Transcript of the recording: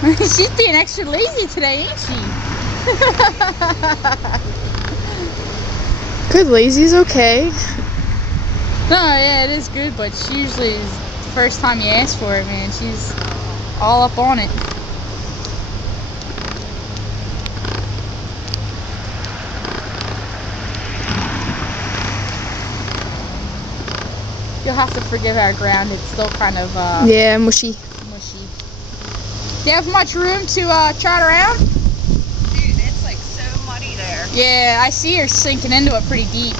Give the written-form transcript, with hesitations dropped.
She's being extra lazy today, ain't she? Good, lazy's okay. No, yeah, it is good, but she usually is the first time you ask for it, man. She's all up on it. You'll have to forgive our ground. It's still kind of yeah, mushy. Mushy. Do you have much room to trot around? Dude, it's like so muddy there. Yeah, I see her sinking into it pretty deep.